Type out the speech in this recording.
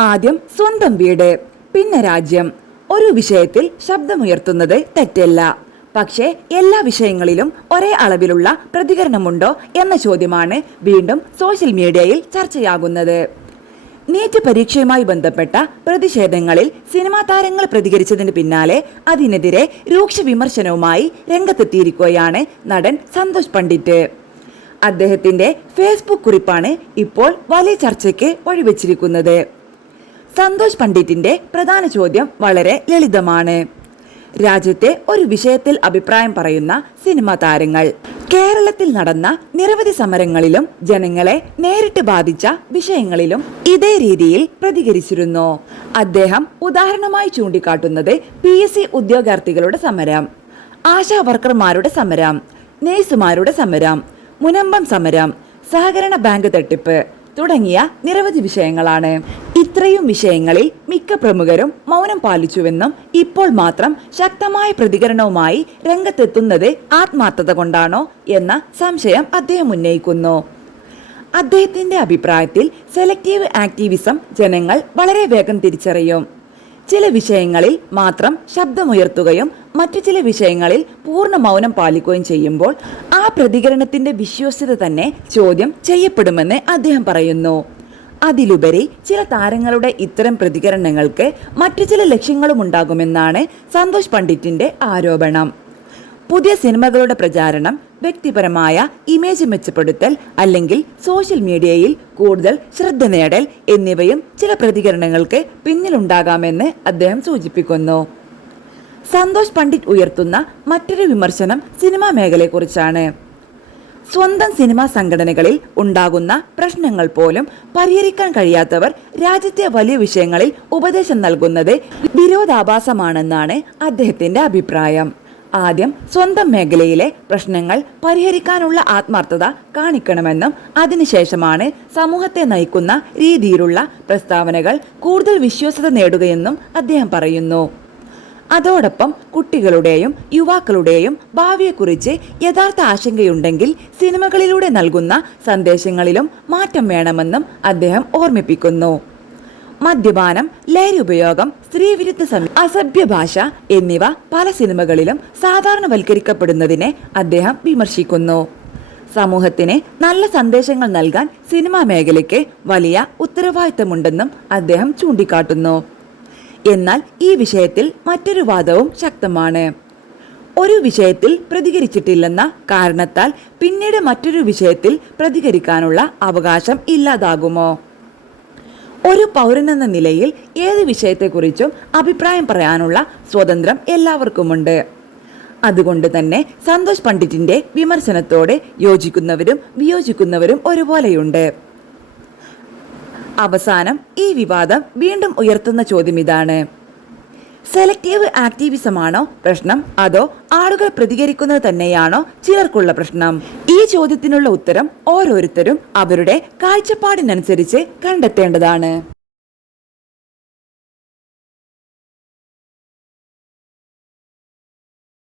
ആദ്യം സ്വന്തം വീട്, പിന്നെ രാജ്യം. ഒരു വിഷയത്തിൽ ശബ്ദമുയർത്തുന്നത് തെറ്റല്ല. പക്ഷേ എല്ലാ വിഷയങ്ങളിലും ഒരേ അളവിലുള്ള പ്രതികരണമുണ്ടോ എന്ന ചോദ്യമാണ് വീണ്ടും സോഷ്യൽ മീഡിയയിൽ ചർച്ചയാകുന്നത്. നീറ്റ് പരീക്ഷയുമായി ബന്ധപ്പെട്ട പ്രതിഷേധങ്ങളിൽ സിനിമാ താരങ്ങൾ പ്രതികരിച്ചതിന് പിന്നാലെ അതിനെതിരെ രൂക്ഷ വിമർശനവുമായി രംഗത്തെത്തിയിരിക്കുകയാണ് നടൻ സന്തോഷ് പണ്ഡിറ്റ്. അദ്ദേഹത്തിന്റെ ഫേസ്ബുക്ക് കുറിപ്പാണ് ഇപ്പോൾ വലിയ ചർച്ചയ്ക്ക് വഴിവെച്ചിരിക്കുന്നത്. സന്തോഷ് പണ്ഡിറ്റിന്റെ പ്രധാന ചോദ്യം വളരെ ലളിതമാണ്. രാജ്യത്തെ ഒരു വിഷയത്തിൽ അഭിപ്രായം പറയുന്ന സിനിമാ താരങ്ങൾ കേരളത്തിൽ നടന്ന നിരവധി സമരങ്ങളിലും ജനങ്ങളെ നേരിട്ട് ബാധിച്ച വിഷയങ്ങളിലും ഇതേ രീതിയിൽ പ്രതികരിച്ചിരുന്നു. അദ്ദേഹം ഉദാഹരണമായി ചൂണ്ടിക്കാട്ടുന്നത് PSC ഉദ്യോഗാർത്ഥികളുടെ സമരം, ആശാ വർക്കർമാരുടെ സമരം, നേഴ്സുമാരുടെ സമരം, മുനമ്പം സമരം, സഹകരണ ബാങ്ക് തട്ടിപ്പ് തുടങ്ങിയ നിരവധി വിഷയങ്ങളാണ്. ഇത്രയും വിഷയങ്ങളിൽ മിക്ക പ്രമുഖരും മൗനം പാലിച്ചുവെന്നും ഇപ്പോൾ മാത്രം ശക്തമായ പ്രതികരണവുമായി രംഗത്തെത്തുന്നത് ആത്മാർത്ഥത കൊണ്ടാണോ എന്ന സംശയം അദ്ദേഹം ഉന്നയിക്കുന്നു. അദ്ദേഹത്തിന്റെ അഭിപ്രായത്തിൽ സെലക്റ്റീവ് ആക്ടിവിസം ജനങ്ങൾ വളരെ വേഗം തിരിച്ചറിയും. ചില വിഷയങ്ങളിൽ മാത്രം ശബ്ദമുയർത്തുകയും മറ്റു ചില വിഷയങ്ങളിൽ പൂർണ്ണ മൗനം പാലിക്കുകയും ചെയ്യുമ്പോൾ ആ പ്രതികരണത്തിന്റെ വിശ്വാസ്യത തന്നെ ചോദ്യം ചെയ്യപ്പെടുമെന്ന് അദ്ദേഹം പറയുന്നു. അതിലുപരി ചില താരങ്ങളുടെ ഇത്തരം പ്രതികരണങ്ങൾക്ക് മറ്റു ചില ലക്ഷ്യങ്ങളും ഉണ്ടാകുമെന്നാണ് സന്തോഷ് പണ്ഡിറ്റിന്റെ ആരോപണം. പുതിയ സിനിമകളുടെ പ്രചാരണം, വ്യക്തിപരമായ ഇമേജ് മെച്ചപ്പെടുത്തൽ അല്ലെങ്കിൽ സോഷ്യൽ മീഡിയയിൽ കൂടുതൽ ശ്രദ്ധ നേടൽ എന്നിവയും ചില പ്രതികരണങ്ങൾക്ക് പിന്നിലുണ്ടാകാമെന്ന് അദ്ദേഹം സൂചിപ്പിക്കുന്നു. സന്തോഷ് പണ്ഡിറ്റ് ഉയർത്തുന്ന മറ്റൊരു വിമർശനം സിനിമാ മേഖലയെക്കുറിച്ചാണ്. സ്വന്തം സിനിമാ സംഘടനകളിൽ ഉണ്ടാകുന്ന പ്രശ്നങ്ങൾ പോലും പരിഹരിക്കാൻ കഴിയാത്തവർ രാജ്യത്തെ വലിയ വിഷയങ്ങളിൽ ഉപദേശം നൽകുന്നത് വിരോധാഭാസമാണെന്നാണ് അദ്ദേഹത്തിന്റെ അഭിപ്രായം. ആദ്യം സ്വന്തം മേഖലയിലെ പ്രശ്നങ്ങൾ പരിഹരിക്കാനുള്ള ആത്മാർത്ഥത കാണിക്കണമെന്നും അതിനുശേഷമാണ് സമൂഹത്തെ നയിക്കുന്ന രീതിയിലുള്ള പ്രസ്താവനകൾ കൂടുതൽ വിശ്വാസ്യത നേടുകയെന്നും അദ്ദേഹം പറയുന്നു. അതോടൊപ്പം കുട്ടികളുടെയും യുവാക്കളുടെയും ഭാവിയെക്കുറിച്ച് യഥാർത്ഥ ആശങ്കയുണ്ടെങ്കിൽ സിനിമകളിലൂടെ നൽകുന്ന സന്ദേശങ്ങളിലും മാറ്റം വേണമെന്നും അദ്ദേഹം ഓർമ്മിപ്പിക്കുന്നു. മദ്യപാനം, ലഹരി ഉപയോഗം, സ്ത്രീവിരുദ്ധ അസഭ്യ ഭാഷ എന്നിവ പല സിനിമകളിലും സാധാരണവൽക്കരിക്കപ്പെടുന്നതിനെ അദ്ദേഹം വിമർശിക്കുന്നു. സമൂഹത്തിന് നല്ല സന്ദേശങ്ങൾ നൽകാൻ സിനിമാ മേഖലയ്ക്ക് വലിയ ഉത്തരവാദിത്തമുണ്ടെന്നും അദ്ദേഹം ചൂണ്ടിക്കാട്ടുന്നു. എന്നാൽ ഈ വിഷയത്തിൽ മറ്റൊരു വാദവും ശക്തമാണ്. ഒരു വിഷയത്തിൽ പ്രതികരിച്ചിട്ടില്ലെന്ന കാരണത്താൽ പിന്നീട് മറ്റൊരു വിഷയത്തിൽ പ്രതികരിക്കാനുള്ള അവകാശം ഇല്ലാതാകുമോ? ഒരു പൗരനെന്ന നിലയിൽ ഏത് വിഷയത്തെക്കുറിച്ചും അഭിപ്രായം പറയാനുള്ള സ്വാതന്ത്ര്യം എല്ലാവർക്കുമുണ്ട്. അതുകൊണ്ട് തന്നെ സന്തോഷ് പണ്ഡിറ്റിന്റെ വിമർശനത്തോട് യോജിക്കുന്നവരും വിയോജിക്കുന്നവരും ഒരുപോലെയുണ്ട്. അവസാനം ഈ വിവാദം വീണ്ടും ഉയർത്തുന്ന ചോദ്യം ഇതാണ്: സെലക്റ്റീവ് ആക്ടിവിസമാണോ പ്രശ്നം, അതോ ആളുകൾ പ്രതികരിക്കുന്നത് തന്നെയാണോ ചിലർക്കുള്ള പ്രശ്നം? ഈ ചോദ്യത്തിനുള്ള ഉത്തരം ഓരോരുത്തരും അവരുടെ കാഴ്ചപ്പാടിനനുസരിച്ച് കണ്ടെത്തേണ്ടതാണ്.